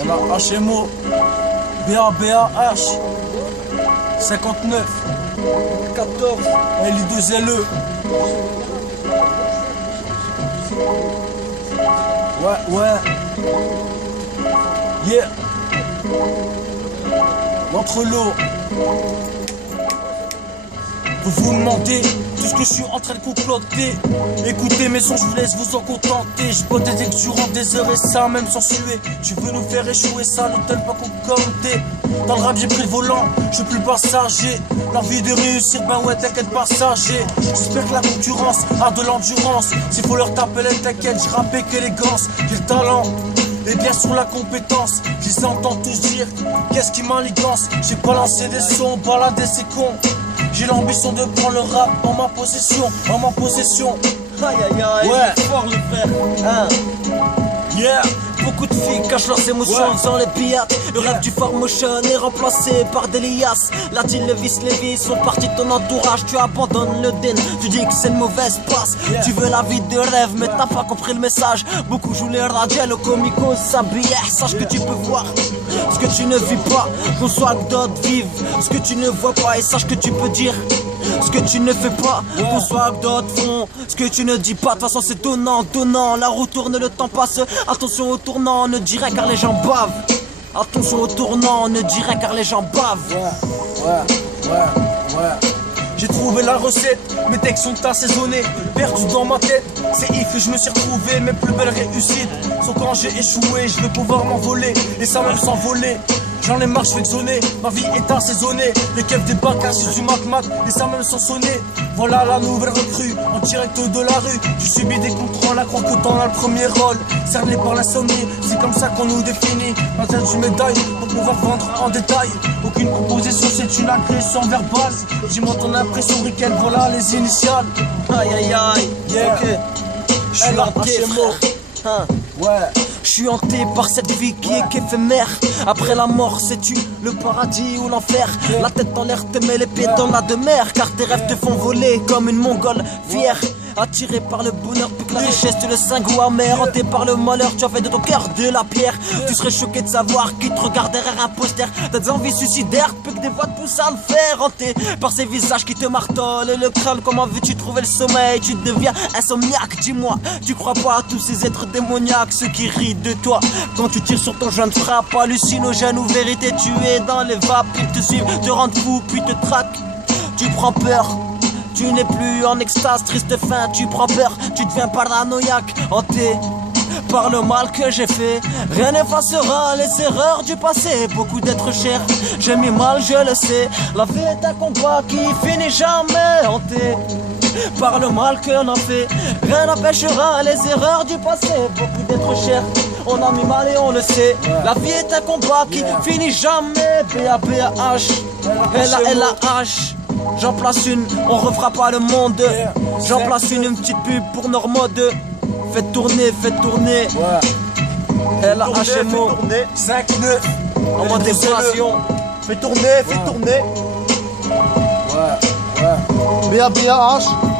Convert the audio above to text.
On a HMO, BABAH, 59, 14, LI2LE. Ouais. Yeah. Entre l'eau. Vous me demandez tout ce que je suis en train de concocter. Écoutez mes sons, je vous laisse vous en contenter. Je bois des textes durant des heures et ça même sans suer. Tu veux nous faire échouer, ça nous donne pas concocter. Dans le rap j'ai pris le volant, je suis plus le passager. L'envie de réussir, ben ouais t'inquiète passager. J'espère que la concurrence a de l'endurance. S'il faut leur taper les t'inquiète, j'ai rappé qu'élégance. J'ai le talent et bien sûr la compétence. Je les entends tous dire, qu'est-ce qui m'enligance. J'ai balancé des sons, baladé ces cons. J'ai l'ambition de prendre le rap en ma possession, Aïe aïe aïe, ouais. fort le frère, hein. Yeah. Beaucoup de filles cachent leurs émotions dans les pillates. Le rap du Far Motion est remplacé par des liasses. La deal, le vice, les vices sont partis de ton entourage. Tu abandonnes le din, tu dis que c'est une mauvaise passe. Tu veux la vie de rêve mais t'as pas compris le message. Beaucoup jouent les radiels, le comico s'habille. Sache que tu peux voir ce que tu ne vis pas. Qu'on soit que d'autres vivent ce que tu ne vois pas. Et sache que tu peux dire ce que tu ne fais pas, qu'on soit que d'autres font ce que tu ne dis pas. De toute façon c'est donnant, la roue tourne, le temps passe. Attention au tournant, ne dirait car les gens bavent. Attention au tournant, ne dirait car les gens bavent. Ouais. J'ai trouvé la recette, mes textes sont assaisonnés. Perdu dans ma tête, c'est if que je me suis retrouvé. Mes plus belles réussites sont quand j'ai échoué. Je veux pouvoir m'envoler, et ça même s'envoler. J'en ai marre, je fais zoner, ma vie est assaisonnée. Les keufs des bacs assis du mac et ça même sans sonner. Voilà la nouvelle recrue, en direct de la rue. Tu subis des contrôles à croire que t'en as le premier rôle. Cerné par l'insomnie, c'est comme ça qu'on nous définit. La tête du médaille, pour pouvoir vendre en détail. Aucune proposition, c'est une agression verbale. Dis-moi ton impression, Riquel, voilà les initiales. Aïe aïe aïe, Yeah. ok. Je suis hanté, frère, hein. Ouais. Je suis hanté par cette vie qui est qu'éphémère. Après la mort, sais-tu le paradis ou l'enfer? La tête en l'air, te mets les pieds dans la demeure. Car tes rêves te font voler comme une mongole fière. Attiré par le bonheur, plus que la richesse, tu le sein goût amer. Hanté par le malheur, tu as fait de ton cœur de la pierre. Tu serais choqué de savoir qui te regarde derrière un poster. T'as des envies suicidaires, plus que des voix te poussent à le faire. Hanté par ces visages qui te martèlent et le crâne. Comment veux-tu trouver le sommeil? Tu deviens insomniaque, dis-moi. Tu crois pas à tous ces êtres démoniaques, ceux qui rient de toi quand tu tires sur ton jeune frappe hallucinogène ou vérité? Tu es dans les vapes, ils te suivent, te rendent fou puis te traquent. Tu prends peur. Tu n'es plus en extase, triste fin, tu prends peur, tu deviens paranoïaque, hanté par le mal que j'ai fait. Rien n'effacera les erreurs du passé, beaucoup d'êtres chers, j'ai mis mal, je le sais. La vie est un combat qui finit jamais, hanté par le mal qu'on a fait. Rien n'empêchera les erreurs du passé, beaucoup d'êtres chers, on a mis mal et on le sait. La vie est un combat qui finit jamais, B-A-B-A-H, L-A-L-A-H. J'en place une, on refera pas le monde. J'en place une petite pub pour Normode. Faites tourner. Elle a HMO 5-9 en mode décoration. Fais tourner. BABAH.